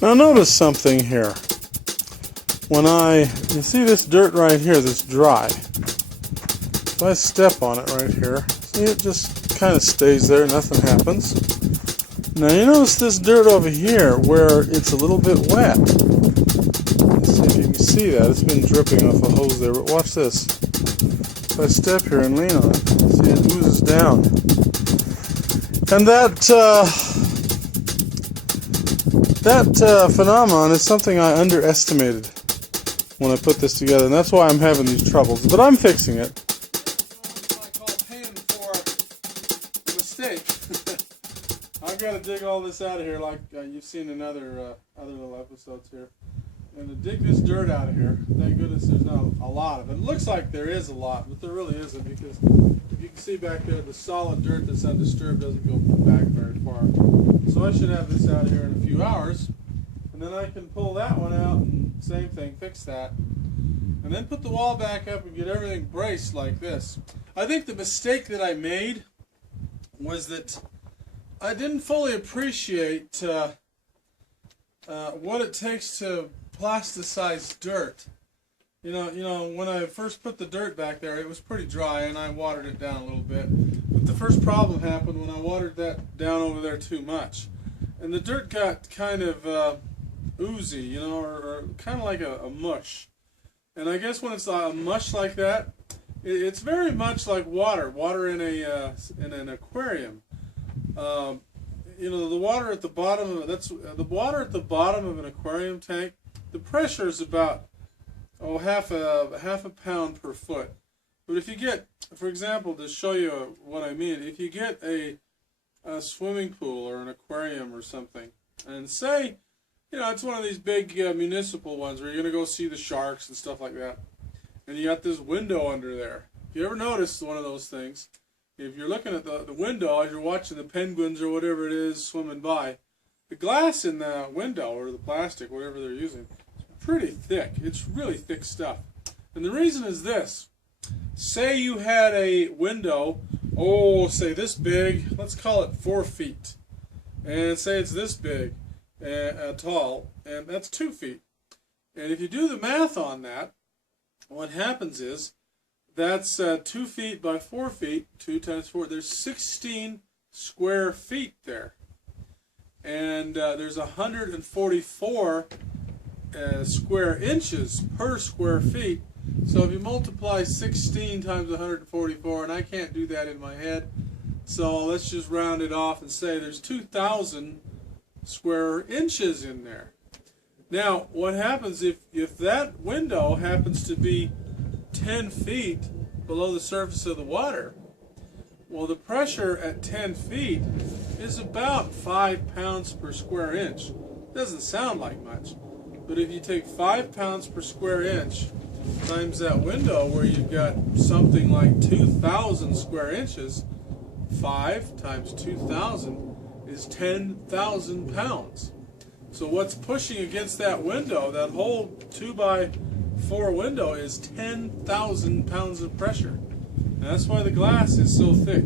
Now notice something here. You see this dirt right here that's dry. If I step on it right here, see it just kind of stays there, nothing happens. Now you notice this dirt over here where it's a little bit wet. Let's see if you can see that. It's been dripping off a hose there, but watch this. If I step here and lean on it, see it oozes down. And that phenomenon is something I underestimated when I put this together, and that's why I'm having these troubles. But I'm fixing it. That's what I call paying for a mistake. I've got to dig all this out of here, like you've seen in other little episodes here, and to dig this dirt out of here. Thank goodness there's not a lot of it. It looks like there is a lot, but there really isn't, because if you can see back there, the solid dirt that's undisturbed doesn't go back very far. So I should have this out of here in a few hours, and then I can pull that one out and same thing, fix that, and then put the wall back up and get everything braced like this. I think the mistake that I made was that I didn't fully appreciate what it takes to plasticize dirt. You know, when I first put the dirt back there, it was pretty dry, and I watered it down a little bit. But the first problem happened when I watered that down over there too much, and the dirt got kind of oozy, you know, or kind of like a mush. And I guess when it's a mush like that, it's very much like water in an aquarium. You know, the water at the bottom the water at the bottom of an aquarium tank. The pressure is about half a pound per foot. But if you get, for example, to show you what I mean, if you get a swimming pool or an aquarium or something, and say, you know, it's one of these big municipal ones where you're going to go see the sharks and stuff like that, and you got this window under there. If you ever notice one of those things, if you're looking at the window as you're watching the penguins or whatever it is swimming by, the glass in the window, or the plastic, whatever they're using, is pretty thick. It's really thick stuff. And the reason is this. Say you had a window, say this big, let's call it 4 feet. And say it's this big, tall, and that's 2 feet. And if you do the math on that, what happens is, that's 2 feet by 4 feet, 2 times 4, there's 16 square feet there. And there's 144 square inches per square feet. So if you multiply 16 times 144, and I can't do that in my head, so let's just round it off and say there's 2,000 square inches in there. Now, what happens if that window happens to be 10 feet below the surface of the water? Well, the pressure at 10 feet is about 5 pounds per square inch. Doesn't sound like much, but if you take 5 pounds per square inch times that window where you've got something like 2,000 square inches, 5 times 2,000 is 10,000 pounds. So what's pushing against that window, that whole 2 by 4 window, is 10,000 pounds of pressure. And that's why the glass is so thick.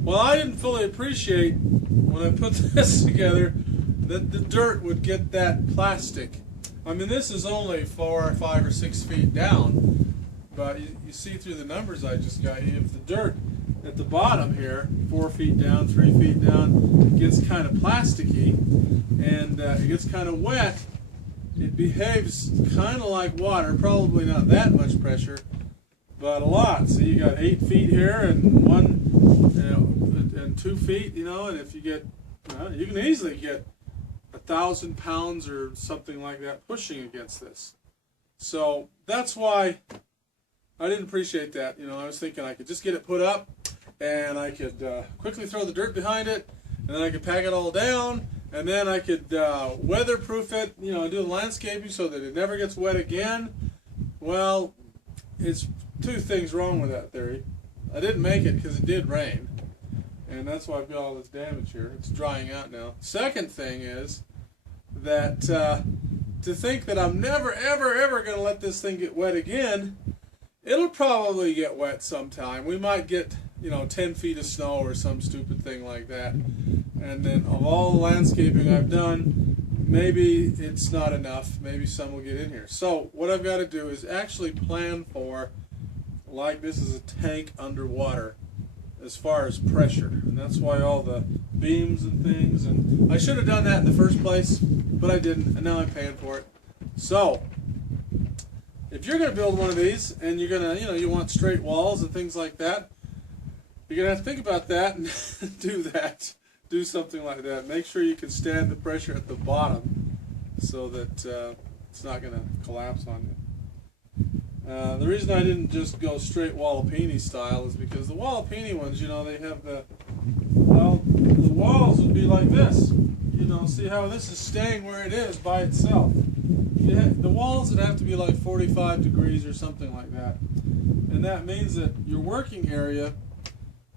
Well, I didn't fully appreciate when I put this together that the dirt would get that plastic. I mean, this is only 4 or 5 or 6 feet down, but you see through the numbers I just got you, if the dirt at the bottom here, 4 feet down, 3 feet down, gets kind of plasticky, and it gets kind of wet, it behaves kind of like water, probably not that much pressure, but a lot. So you got 8 feet here and 2 feet, you know, and if you get, you can easily get 1,000 pounds or something like that pushing against this. So that's why I didn't appreciate that. You know, I was thinking I could just get it put up and I could quickly throw the dirt behind it, and then I could pack it all down, and then I could weatherproof it, you know, and do the landscaping so that it never gets wet again. Well, it's 2 things wrong with that theory. I didn't make it because it did rain, and that's why I've got all this damage here. It's drying out now. Second thing is that to think that I'm never, ever, ever going to let this thing get wet again, it'll probably get wet sometime. We might get, 10 feet of snow or some stupid thing like that. And then of all the landscaping I've done, maybe it's not enough. Maybe some will get in here. So what I've got to do is actually plan for, like this is a tank underwater, as far as pressure. And that's why all the beams and things, and I should have done that in the first place, but I didn't, and now I'm paying for it. So if you're going to build one of these and you're going to, you want straight walls and things like that, you're going to have to think about that and do that. Do something like that. Make sure you can stand the pressure at the bottom so that it's not going to collapse on you. The reason I didn't just go straight Wallapini style is because the Wallapini ones, they have the walls would be like this. See how this is staying where it is by itself. The walls would have to be like 45 degrees or something like that. And that means that your working area,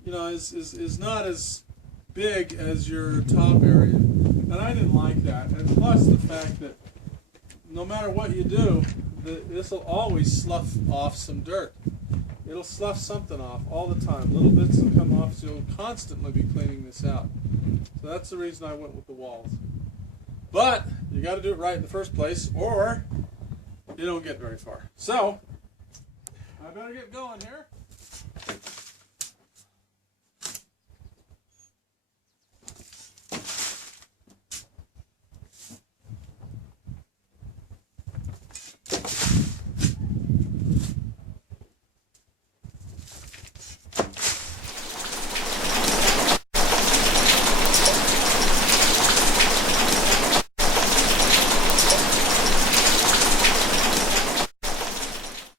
is not as big as your top area. And I didn't like that. And plus the fact that no matter what you do, this will always slough off some dirt. It'll slough something off all the time. Little bits will come off, so you'll constantly be cleaning this out. So that's the reason I went with the walls. But you got to do it right in the first place, or you don't get very far. So I better get going here.